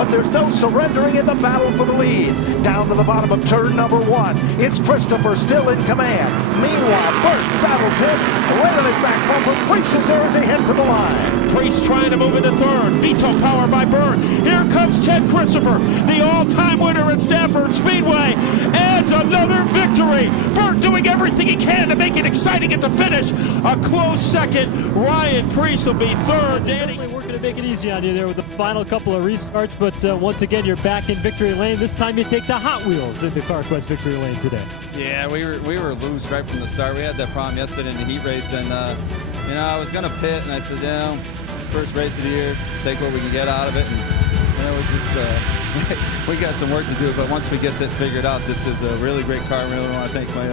but there's no surrendering in the battle for the lead. Down to the bottom of turn number 1. It's Christopher still in command. Meanwhile, Burt battles him. Right on his back bumper. Priest is there as they head to the line. Priest trying to move into third. Veto power by Burt. Here comes Ted Christopher, the all-time winner at Stafford Speedway. Adds another victory. Burt doing everything he can to make it exciting at the finish. A close second. Ryan Priest will be third. Danny. We're going to make it easy on you there with the final couple of restarts, but once again, you're back in victory lane. This time you take the Hot Wheels into Carquest victory lane today. Yeah, we were loose right from the start. We had that problem yesterday in the heat race, and you know, I was going to pit, and I said, first race of the year, take what we can get out of it. And you know, it was just we got some work to do, but once we get that figured out, this is a really great car. I really want to thank my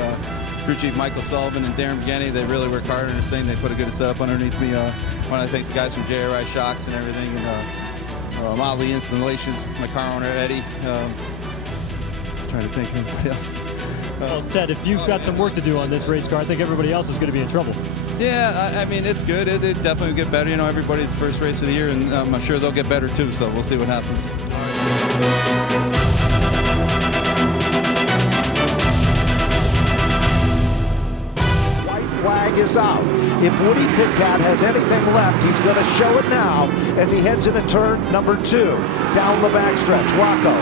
crew chief Michael Sullivan and Darren McGinney. They really work hard on this thing. They put a good setup underneath me. I want to thank the guys from JRI Shocks and everything, and Motley Installations, my car owner Eddie. Trying to think of anybody else. Well, Ted, if you've got some work to do on this race car, I think everybody else is going to be in trouble. Yeah, I mean, it's good. It definitely will get better. You know, everybody's first race of the year, and I'm sure they'll get better too, so we'll see what happens. White flag is out. If Woody Pitcat has anything left, he's going to show it now as he heads into turn number 2. Down the backstretch, Rocco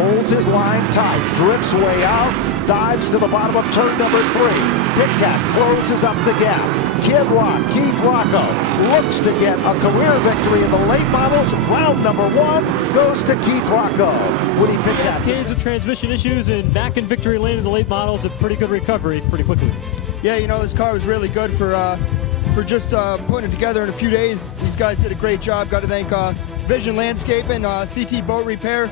holds his line tight, drifts way out, dives to the bottom of turn number 3. Pitcat closes up the gap. Kid Rock, Keith Rocco, looks to get a career victory in the late models. Round number 1 goes to Keith Rocco. Woody Pitcat. SKs with transmission issues and back in victory lane in the late models, a pretty good recovery pretty quickly. Yeah, you know, this car was really good for just putting it together in a few days. These guys did a great job. Got to thank Vision Landscaping, CT Boat Repair,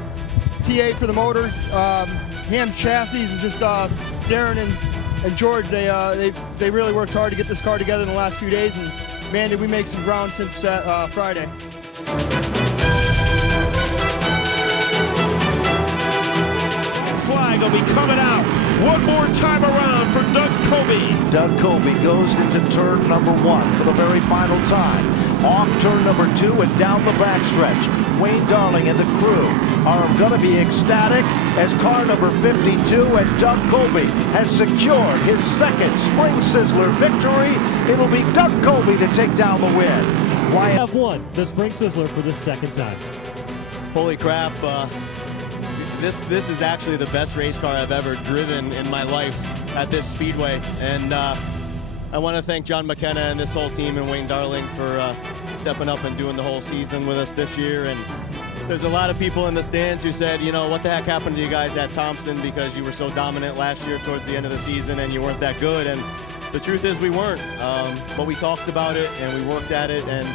TA for the motor, Ham Chassis, and just Darren and George. They really worked hard to get this car together in the last few days, and man, did we make some ground since Friday. Flag will be coming out one more time around for Doug Colby. Doug Colby goes into turn number 1 for the very final time. Off turn number 2 and down the backstretch. Wayne Darling and the crew are going to be ecstatic as car number 52 and Doug Colby has secured his second Spring Sizzler victory. It'll be Doug Colby to take down the win. We have won the Spring Sizzler for the second time. Holy crap. This is actually the best race car I've ever driven in my life at this speedway, and I want to thank John McKenna and this whole team and Wayne Darling for stepping up and doing the whole season with us this year. And there's a lot of people in the stands who said, you know, what the heck happened to you guys at Thompson because you were so dominant last year towards the end of the season and you weren't that good. And the truth is we weren't, but we talked about it and we worked at it, and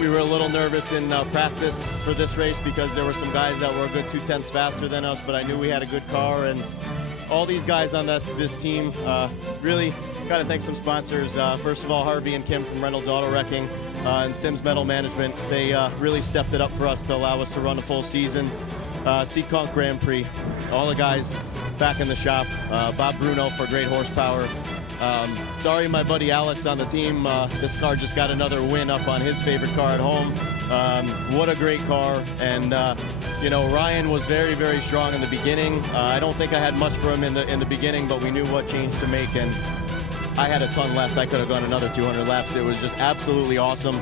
we were a little nervous in practice for this race because there were some guys that were a good 2/10 faster than us, but I knew we had a good car, and all these guys on this team, really got to thank some sponsors. First of all, Harvey and Kim from Reynolds Auto Wrecking and Sims Metal Management. They really stepped it up for us to allow us to run a full season. Seekonk Grand Prix, all the guys back in the shop. Bob Bruno for great horsepower. Sorry, my buddy Alex on the team. This car just got another win up on his favorite car at home. What a great car. And you know, Ryan was very, very strong in the beginning. I don't think I had much for him in the beginning, but we knew what change to make, and I had a ton left. I could have gone another 200 laps. It was just absolutely awesome.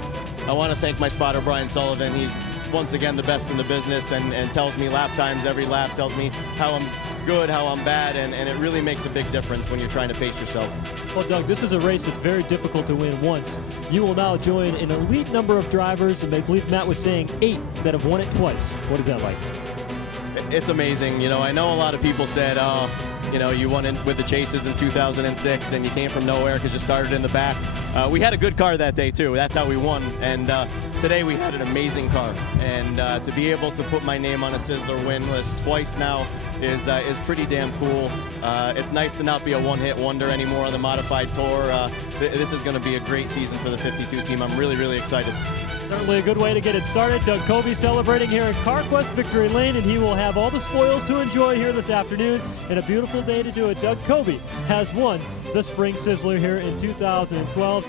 I want to thank my spotter, Brian Sullivan. He's once again the best in the business, and tells me lap times every lap, tells me how I'm good, how I'm bad, and it really makes a big difference when you're trying to pace yourself. Well, Doug, this is a race that's very difficult to win once. You will now join an elite number of drivers, and I believe Matt was saying 8 that have won it twice. What is that like? It's amazing. You know, I know a lot of people said, oh, you know, you won with the Chases in 2006 and you came from nowhere because you started in the back. We had a good car that day too. That's how we won. And today we had an amazing car. And to be able to put my name on a Sizzler win list twice now is pretty damn cool. It's nice to not be a one-hit wonder anymore on the modified tour. This is going to be a great season for the 52 team. I'm really, really excited. Certainly a good way to get it started. Doug Colby celebrating here in Carquest Victory Lane, and he will have all the spoils to enjoy here this afternoon, and a beautiful day to do it. Doug Colby has won the Spring Sizzler here in 2012.